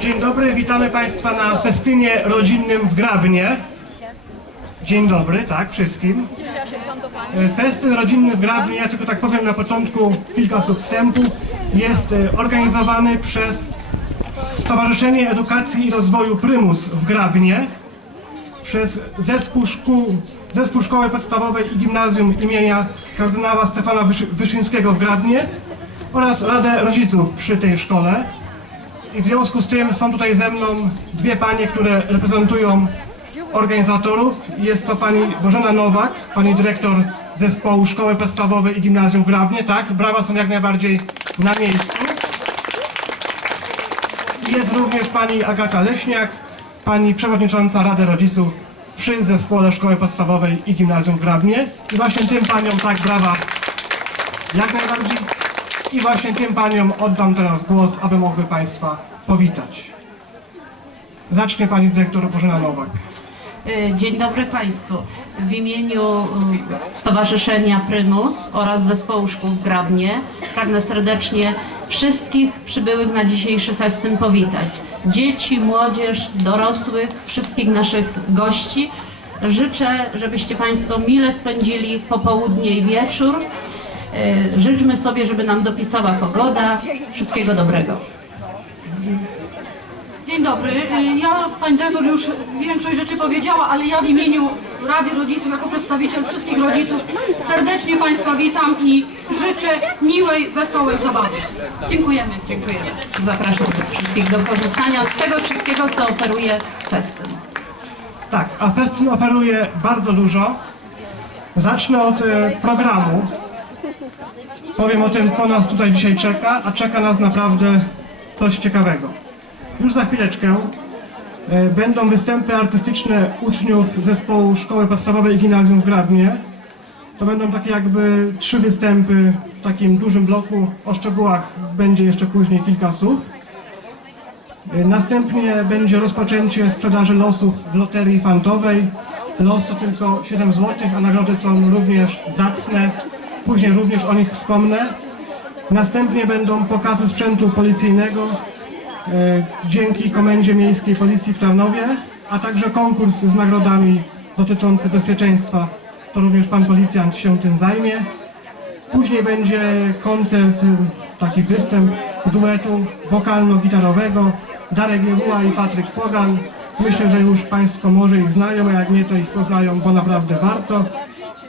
Dzień dobry, witamy Państwa na festynie rodzinnym w Grabnie. Dzień dobry, tak, wszystkim. E, Festyn rodzinny w Grabnie, ja tylko tak powiem na początku kilka słów wstępu, jest e, organizowany przez Stowarzyszenie Edukacji i Rozwoju Prymus w Grabnie, przez Zespół Szkół, Zespół Szkoły Podstawowej i Gimnazjum imienia kardynała Stefana Wyszy- Wyszyńskiego w Gradnie oraz Radę Rodziców przy tej szkole. I w związku z tym są tutaj ze mną dwie panie, które reprezentują organizatorów. Jest to pani Bożena Nowak, pani dyrektor zespołu Szkoły Podstawowej i Gimnazjum w Grabnie. Tak, brawa są jak najbardziej na miejscu. Jest również pani Agata Leśniak, pani przewodnicząca Rady Rodziców przy Zespole Szkoły Podstawowej i Gimnazjum w Grabnie. I właśnie tym paniom tak brawa jak najbardziej. I właśnie tym paniom oddam teraz głos, aby mogły państwa powitać. Zacznie pani dyrektor Bożena Nowak. E, Dzień dobry Państwu. W imieniu mm, Stowarzyszenia Prymus oraz Zespołu Szkół w Grabnie pragnę serdecznie wszystkich przybyłych na dzisiejszy festyn powitać. Dzieci, młodzież, dorosłych, wszystkich naszych gości. Życzę, żebyście Państwo mile spędzili popołudnie i wieczór. E, Życzmy sobie, żeby nam dopisała pogoda. Wszystkiego dobrego. Dzień dobry. Y, Ja, pani dyrektor już większość rzeczy powiedziała, ale ja w imieniu Rady Rodziców, jako przedstawiciel wszystkich rodziców, serdecznie Państwa witam i życzę miłej, wesołej zabawy. Dziękujemy. Dziękujemy. Zapraszam wszystkich do korzystania z tego wszystkiego, co oferuje festyn. Tak, a festyn oferuje bardzo dużo. Zacznę od e, programu. Powiem o tym, co nas tutaj dzisiaj czeka, a czeka nas naprawdę coś ciekawego. Już za chwileczkę e, będą występy artystyczne uczniów zespołu Szkoły Podstawowej i Gimnazjum w Grabnie. To będą takie jakby trzy występy w takim dużym bloku. O szczegółach będzie jeszcze później kilka słów. E, Następnie będzie rozpoczęcie sprzedaży losów w loterii fantowej. Los to tylko 7 zł, a nagrody są również zacne. Później również o nich wspomnę. Następnie będą pokazy sprzętu policyjnego e, dzięki Komendzie Miejskiej Policji w Tarnowie, a także konkurs z nagrodami dotyczący bezpieczeństwa. To również pan policjant się tym zajmie. Później będzie koncert, y, taki występ duetu wokalno-gitarowego Darek Jeguła i Patryk Pogan. Myślę, że już Państwo może ich znają, a jak nie, to ich poznają, bo naprawdę warto.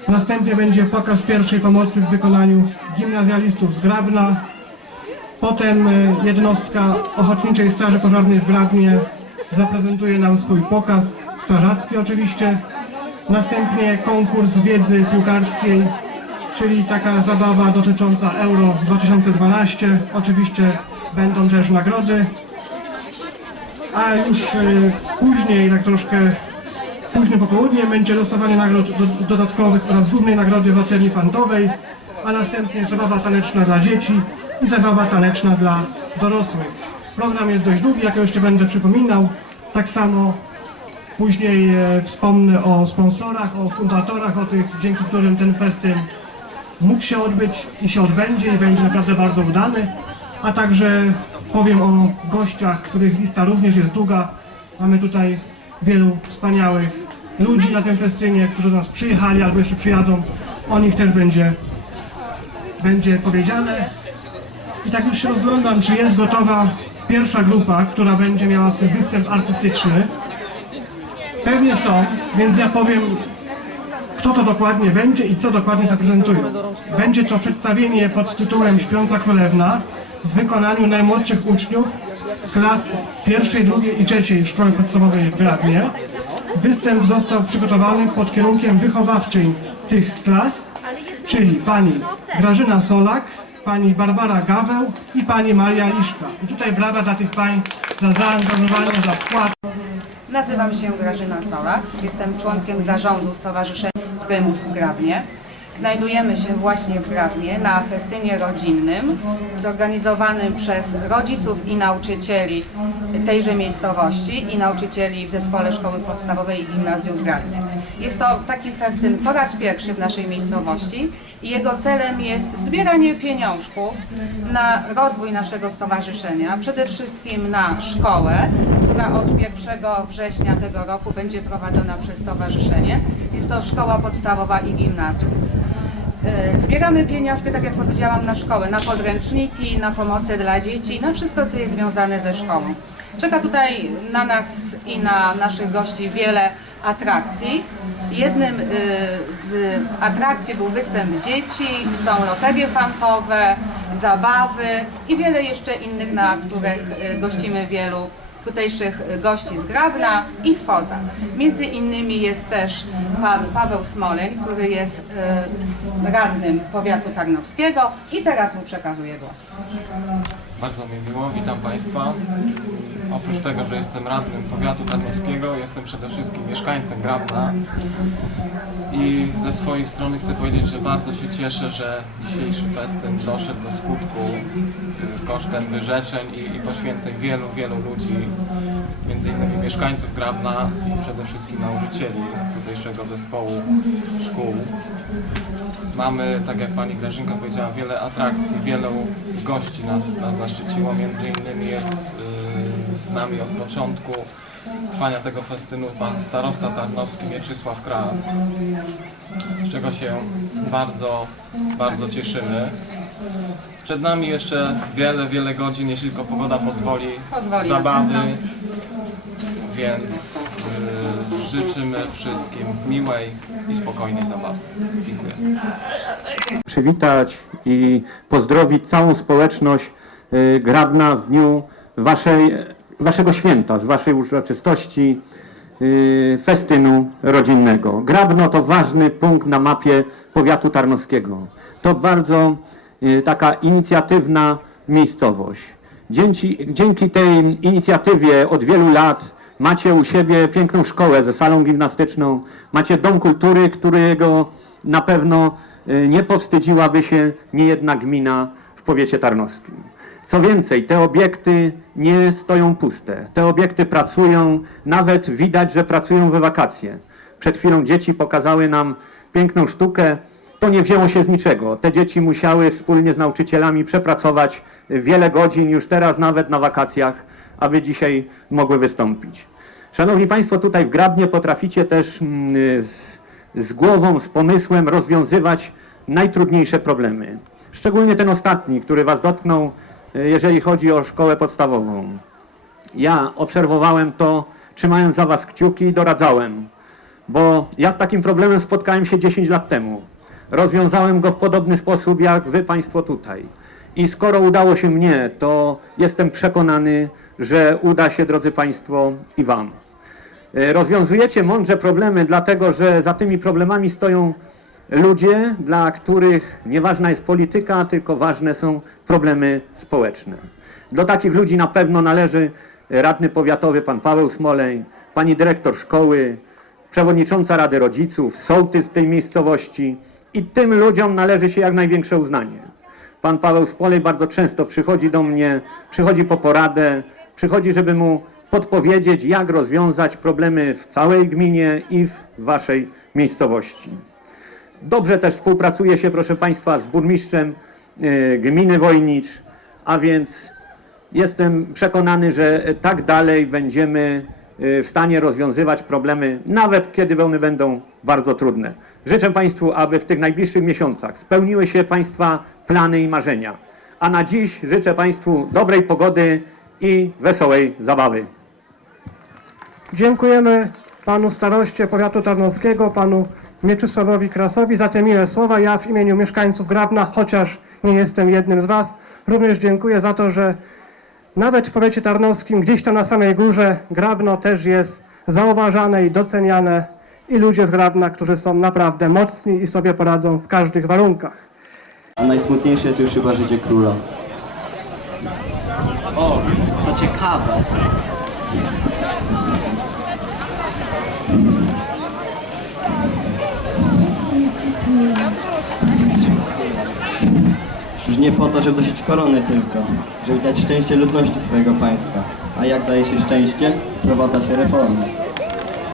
Następnie będzie pokaz pierwszej pomocy w wykonaniu gimnazjalistów z Grabna. Potem y, jednostka Ochotniczej Straży Pożarnej w Grabnie zaprezentuje nam swój pokaz, strażacki oczywiście. Następnie konkurs wiedzy piłkarskiej, czyli taka zabawa dotycząca Euro 2012. Oczywiście będą też nagrody. A już e, później, tak troszkę późnym popołudniem, będzie losowanie nagród do, dodatkowych oraz głównej nagrody w loterii fantowej, a następnie zabawa taneczna dla dzieci i zabawa taneczna dla dorosłych. Program jest dość długi, jak ja jeszcze będę przypominał. Tak samo Później e, wspomnę o sponsorach, o fundatorach, o tych, dzięki którym ten festyn mógł się odbyć i się odbędzie i będzie naprawdę bardzo udany. A także powiem o gościach, których lista również jest długa. Mamy tutaj wielu wspaniałych ludzi na tym festynie, którzy do nas przyjechali albo jeszcze przyjadą. O nich też będzie, będzie powiedziane. I tak już się rozglądam, czy jest gotowa pierwsza grupa, która będzie miała swój występ artystyczny. Pewnie są, więc ja powiem, kto to dokładnie będzie i co dokładnie zaprezentują. Będzie to przedstawienie pod tytułem Śpiąca Królewna w wykonaniu najmłodszych uczniów z klas pierwszej, drugiej i trzeciej Szkoły Podstawowej w Gradnie. Występ został przygotowany pod kierunkiem wychowawczym tych klas, czyli pani Grażyna Solak, pani Barbara Gaweł i pani Maria Liszka. I tutaj brawa dla tych pań za zaangażowanie, za wkład. Nazywam się Grażyna Sola, jestem członkiem zarządu Stowarzyszenia Prymus w Grabnie. Znajdujemy się właśnie w Grabnie na festynie rodzinnym zorganizowanym przez rodziców i nauczycieli tejże miejscowości i nauczycieli w Zespole Szkoły Podstawowej i Gimnazjum w Grabnie. Jest to taki festyn po raz pierwszy w naszej miejscowości i jego celem jest zbieranie pieniążków na rozwój naszego stowarzyszenia, przede wszystkim na szkołę, która od 1 września tego roku będzie prowadzona przez stowarzyszenie. Jest to szkoła podstawowa i gimnazjum. E, Zbieramy pieniążki, tak jak powiedziałam, na szkołę, na podręczniki, na pomoce dla dzieci, na wszystko, co jest związane ze szkołą. Czeka tutaj na nas i na naszych gości wiele atrakcji. Jednym y, z atrakcji był występ dzieci, są loterie fantowe, zabawy i wiele jeszcze innych, na których y, gościmy wielu tutejszych gości z Grabna i spoza. Między innymi jest też pan Paweł Smoleń, który jest y, radnym powiatu tarnowskiego i teraz mu przekazuję głos. Bardzo mi miło, witam Państwa. Oprócz tego, że jestem radnym powiatu tarnowskiego, jestem przede wszystkim mieszkańcem Grabna i ze swojej strony chcę powiedzieć, że bardzo się cieszę, że dzisiejszy festyn doszedł do skutku y, kosztem wyrzeczeń i, i poświęceń wielu, wielu ludzi, między innymi mieszkańców Grabna, przede wszystkim nauczycieli tutejszego zespołu szkół. Mamy, tak jak pani Grażynka powiedziała, wiele atrakcji, wielu gości nas, nas zaszczyciło. Między innymi jest y, z nami od początku trwania tego festynu pan starosta tarnowski Mieczysław Kras, z czego się bardzo, bardzo cieszymy. Przed nami jeszcze wiele, wiele godzin, jeśli tylko pogoda pozwoli, Pozwoli. zabawy, No. więc y, życzymy wszystkim miłej i spokojnej zabawy. Dziękuję. przywitać i pozdrowić całą społeczność y, Grabna w dniu waszej, waszego święta, z waszej uroczystości y, festynu rodzinnego. Grabno to ważny punkt na mapie powiatu tarnowskiego. To bardzo taka inicjatywna miejscowość. Dzięki, dzięki tej inicjatywie od wielu lat macie u siebie piękną szkołę ze salą gimnastyczną, macie dom kultury, którego na pewno y, nie powstydziłaby się niejedna gmina w powiecie tarnowskim. Co więcej, te obiekty nie stoją puste. Te obiekty pracują, nawet widać, że pracują we wakacje. Przed chwilą dzieci pokazały nam piękną sztukę. To nie wzięło się z niczego. Te dzieci musiały wspólnie z nauczycielami przepracować wiele godzin, już teraz nawet na wakacjach, aby dzisiaj mogły wystąpić. Szanowni Państwo, tutaj w Grabnie potraficie też mm, z, z głową, z pomysłem rozwiązywać najtrudniejsze problemy. Szczególnie ten ostatni, który Was dotknął, y, jeżeli chodzi o szkołę podstawową. Ja obserwowałem to, trzymałem za Was kciuki i doradzałem, bo ja z takim problemem spotkałem się 10 lat temu. Rozwiązałem go w podobny sposób jak Wy Państwo tutaj. I skoro udało się mnie, to jestem przekonany, że uda się, drodzy Państwo, i Wam. E, Rozwiązujecie mądrze problemy, dlatego że za tymi problemami stoją ludzie, dla których nieważna jest polityka, tylko ważne są problemy społeczne. Do takich ludzi na pewno należy radny powiatowy pan Paweł Smoleń, pani dyrektor szkoły, przewodnicząca Rady Rodziców, sołtys tej miejscowości i tym ludziom należy się jak największe uznanie. Pan Paweł Smolej bardzo często przychodzi do mnie, przychodzi po poradę, przychodzi, żeby mu podpowiedzieć, jak rozwiązać problemy w całej gminie i w waszej miejscowości. Dobrze też współpracuje się, proszę Państwa, z burmistrzem e, gminy Wojnicz, a więc jestem przekonany, że tak dalej będziemy w stanie rozwiązywać problemy, nawet kiedy one będą bardzo trudne. Życzę Państwu, aby w tych najbliższych miesiącach spełniły się Państwa plany i marzenia. A na dziś życzę Państwu dobrej pogody i wesołej zabawy. Dziękujemy panu staroście powiatu tarnowskiego, panu Mieczysławowi Krasowi za te miłe słowa. Ja w imieniu mieszkańców Grabna, chociaż nie jestem jednym z was, również dziękuję za to, że nawet w powiecie tarnowskim, gdzieś tam na samej górze, Grabno też jest zauważane i doceniane i ludzie z Grabna, którzy są naprawdę mocni i sobie poradzą w każdych warunkach. A najsmutniejsze jest już chyba życie króla. O, to ciekawe. Nie po to, żeby dosić korony tylko, żeby dać szczęście ludności swojego państwa. A jak daje się szczęście, wprowadza się reformy.